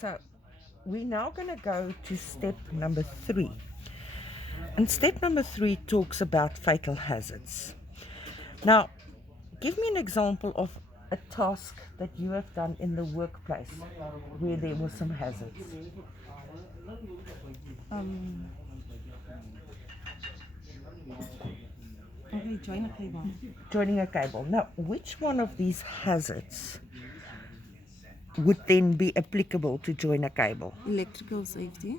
So we're now going to go to step number 3. And step number 3 talks about fatal hazards. Now, give me an example of a task that you have done in the workplace where there were some hazards. Okay, join a cable. Joining a cable. Now, which one of these hazards would then be applicable to join a cable? Electrical safety.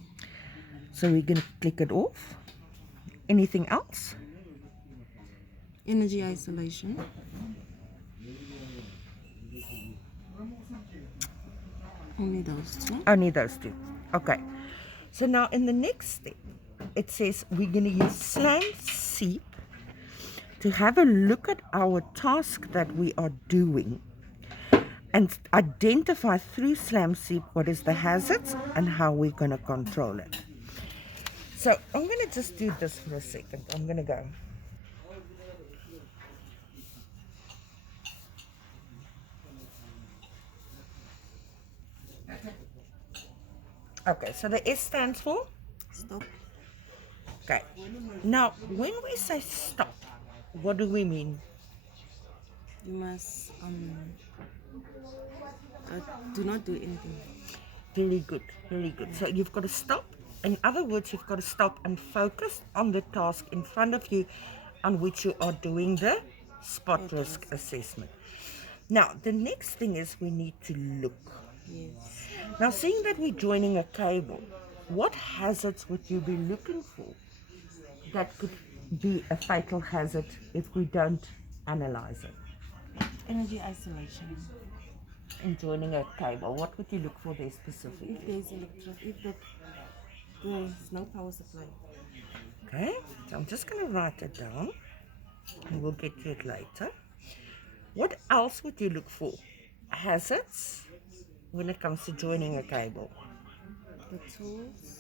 So we're going to click it off. Anything else? Energy isolation. Only those two. Only those two. Okay. So now in the next step, it says we're going to use Slam Seep to have a look at our task that we are doing and identify through Slam Seep what is the hazards and how we're going to control it. So I'm going to just do this for a second. I'm going to go. Okay, so the S stands for? Stop. Okay. Now, when we say stop, what do we mean? You must do not do anything. Very good, very good. So you've got to stop. In other words, you've got to stop and focus on the task in front of you on which you are doing the spot risk assessment. Now, the next thing is we need to look. Yes. Now, seeing that we're joining a cable, what hazards would you be looking for that could be a fatal hazard if we don't analyze it? Energy isolation. In joining a cable, what would you look for there specifically? If there's no power supply. Okay, so I'm just going to write it down and we'll get to it later. What else would you look for? Hazards when it comes to joining a cable. The tools.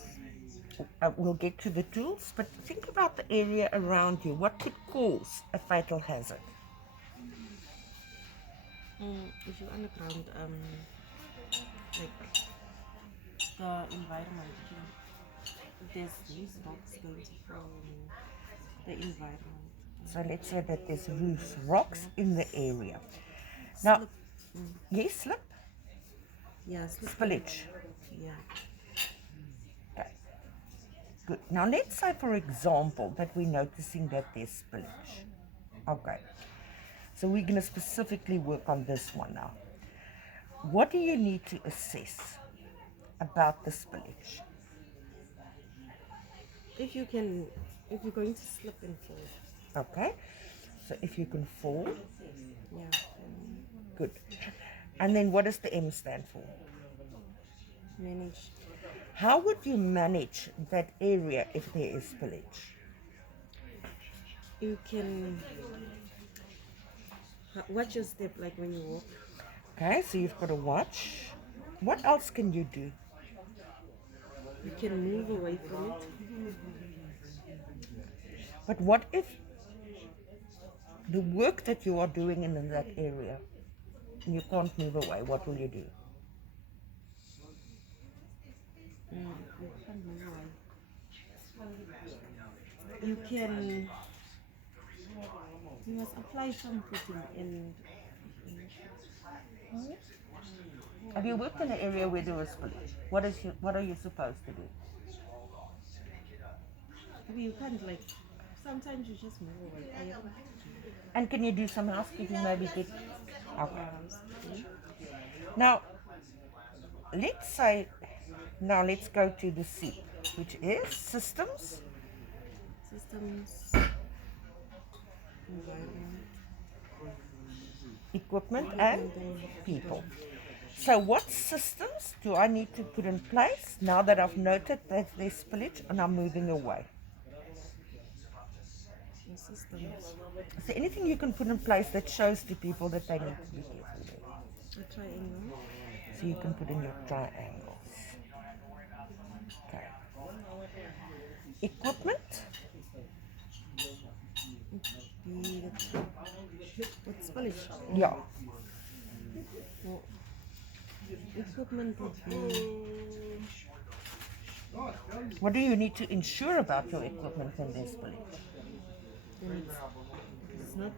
We'll get to the tools, but think about the area around you. What could cause a fatal hazard? If you're underground, like the environment. There's these rocks going to fall in the environment. So let's say that there's loose rocks in the area. Now, Slip. yes, slip, Yeah, slip. spillage. Yeah. Okay, good. Now let's say, for example, that we're noticing that there's spillage. Okay, so we're going to specifically work on this one now. What do you need to assess about the spillage? If you're going to slip and fall. Okay, so if you can fall, Yeah. good. And then what does the M stand for? Manage. How would you manage that area if there is spillage? You can watch your step like when you walk. Okay, so you've got to watch. What else can you do? You can move away from it. But what if the work that you are doing in that area, you can't move away? What will you do? You can't move away. You must apply some footing and Have you worked in an area where there was spillage? What are you supposed to do? you can't like sometimes you just move away. And can you do some housekeeping? Maybe get. Okay. Okay. Now, let's go to the C, which is systems, Systems, environment, equipment, and people. So what systems do I need to put in place now that I've noted that there's spillage and I'm moving away? and systems. Is there anything you can put in place that shows to people that they need to be careful there? A triangle. So you can put in your triangles. Okay. Equipment, Be what's spillage? yeah. Well, equipment would be What do you need to ensure about your equipment when there's spillage? Then it's not.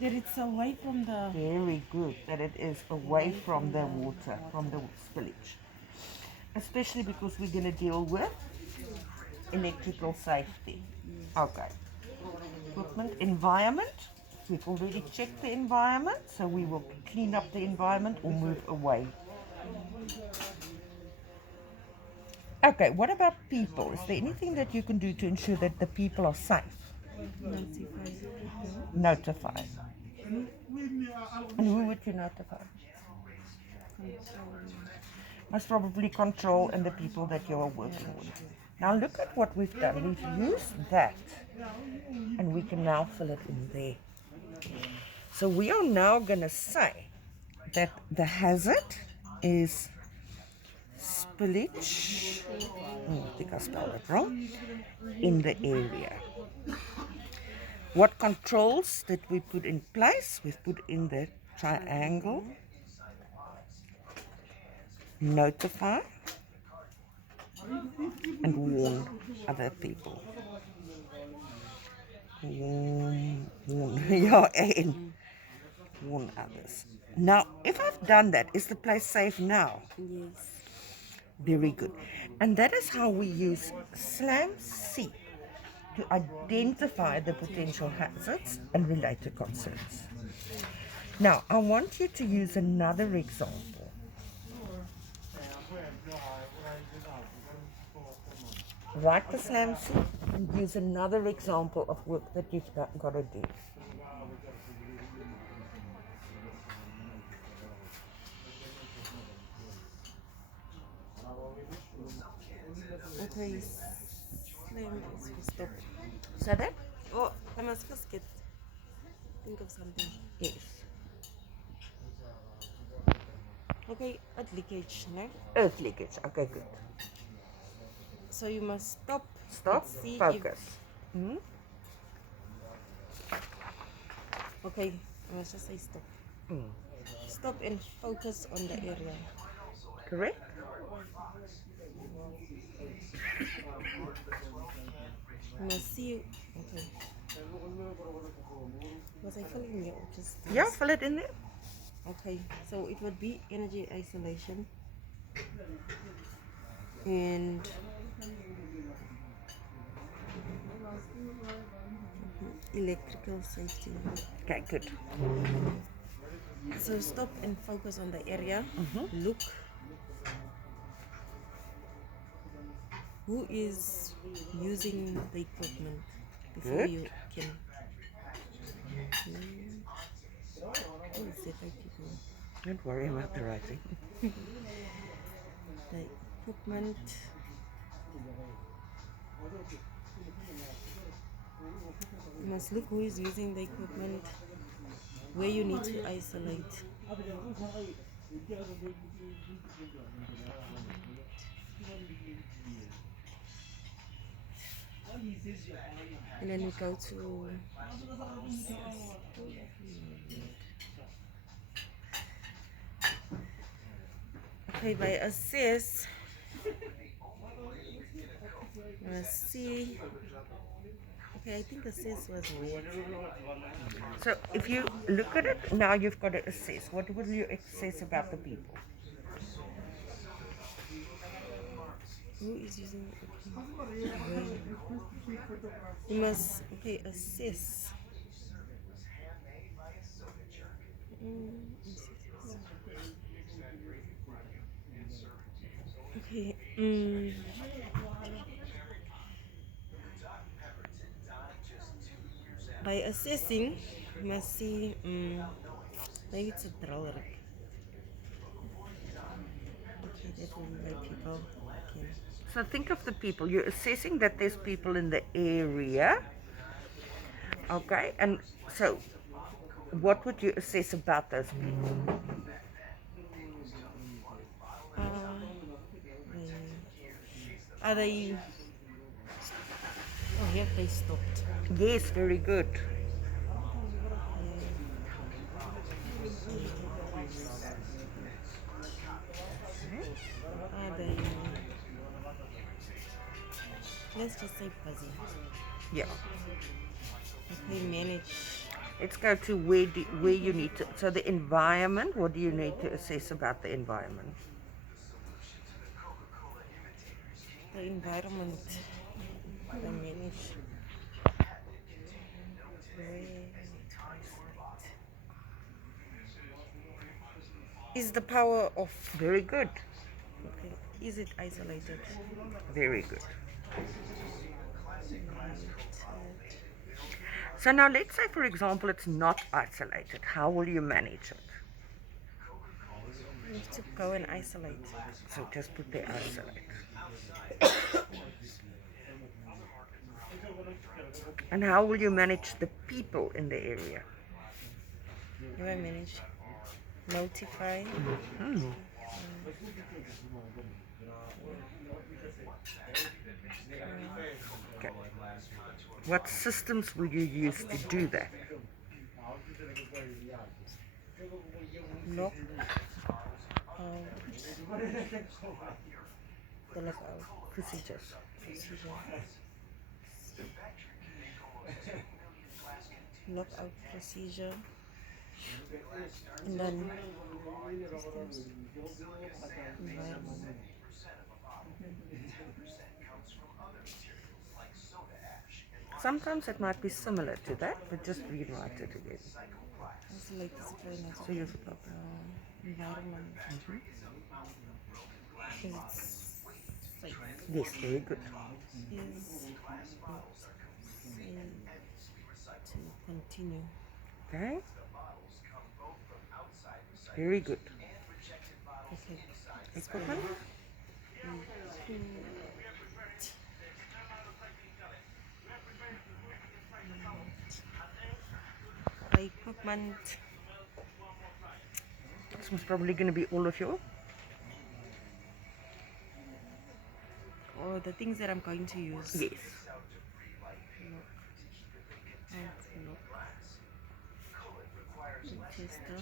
That it's away from the. Very good that it is away from the water, from the spillage. Especially because we're going to deal with electrical safety. Okay. Equipment, environment. We've already checked the environment, so we will clean up the environment or move away. Okay, what about people? Is there anything that you can do to ensure that the people are safe? Notify people. Notify. And who would you notify? Most probably control and the people that you are working with. Now look at what we've done. We've used that and we can now fill it in there. So we are now going to say that the hazard is spillage, I think I spelled it wrong, in the area. What controls that we put in place? We've put in the triangle, notify, and warn other people. Warn, yeah, and warn others. Now, if I've done that, is the place safe now? Yes. Very good. And that is how we use SLAM C to identify the potential hazards and related concerns. Now, I want you to use another example. Write the SLAM C and use another example of work that you've got to do. Okay. Slam is for stop. So that? Oh, I must first think of something. Yes. Okay, at leakage, no? Earth leakage. Okay, good. So you must stop. Stop. and see Focus. Okay, I must just say stop. Stop and focus on the area. Correct? You must see. Okay. Was I filling it? Just Yeah, fill it in there. okay. So it would be energy isolation and electrical safety. Okay, good. So stop and focus on the area. Look who is using the equipment before Good. you can. Oh, it's the right people. Don't worry about the writing. The equipment. You must look who is using the equipment, where you need to isolate. And then we go to okay, by assess, let's see. Okay, I think assess was weird. So if you look at it, now you've got to assess. What will you assess about the people? Who is using it? Okay. You must, okay, assess. Okay. By assessing, you must see, maybe it's a drill rig. Okay, that will be by people. Okay. So think of the people. You're assessing that there's people in the area. Okay, and so what would you assess about those people? Are they? Oh, yeah, they stopped. Yes, very good. Let's just say fuzzy. Yeah. Okay, manage. Let's go to where you need to. So the environment. What do you need to assess about the environment? The environment. I manage. Is the power off? Very good. Okay. Is it isolated? Very good. So now let's say, for example, it's not isolated. How will you manage it? You have to go and isolate. So just put the isolate. And how will you manage the people in the area? You will manage. Notify. Hmm. Okay. What systems will you use to do that? Lock out. The lockout Procedures. procedure. Lockout procedure. And then environment. Sometimes it might be similar to that, but just rewrite it again. Isolate, discipline, So you environment. Is it safe? yes, very good. Is it safe to continue? Okay. Very good. Okay. Equipment. The equipment. This was probably going to be all of your. Or the things that I'm going to use. Yes. Tester.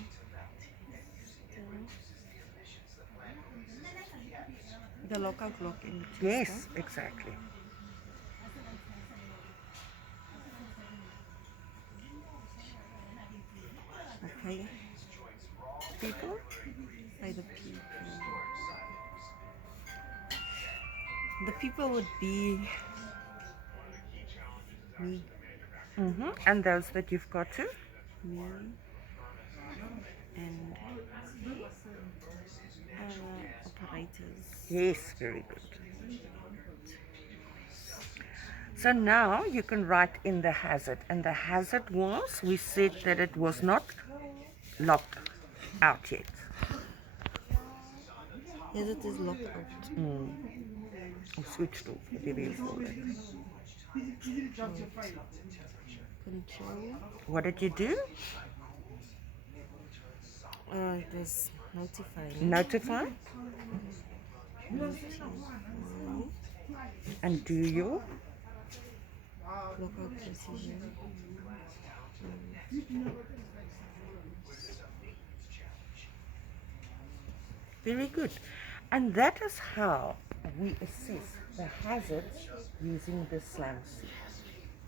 The lockout lock in the tester. Yes, exactly. Okay. People. By the people. The people would be me. And those that you've got to. Me. And operators. Yes, very good. So now you can write in the hazard. And the hazard was, we said that it was not locked out yet. Yes, it is locked out. Or switched off, whatever you call it. Control. What did you do? It was notifying. Notify. And do your Lockout procedure. very good. And that is how we assess the hazards using the SLAM suit.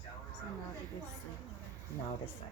So now it is safe. Now the same.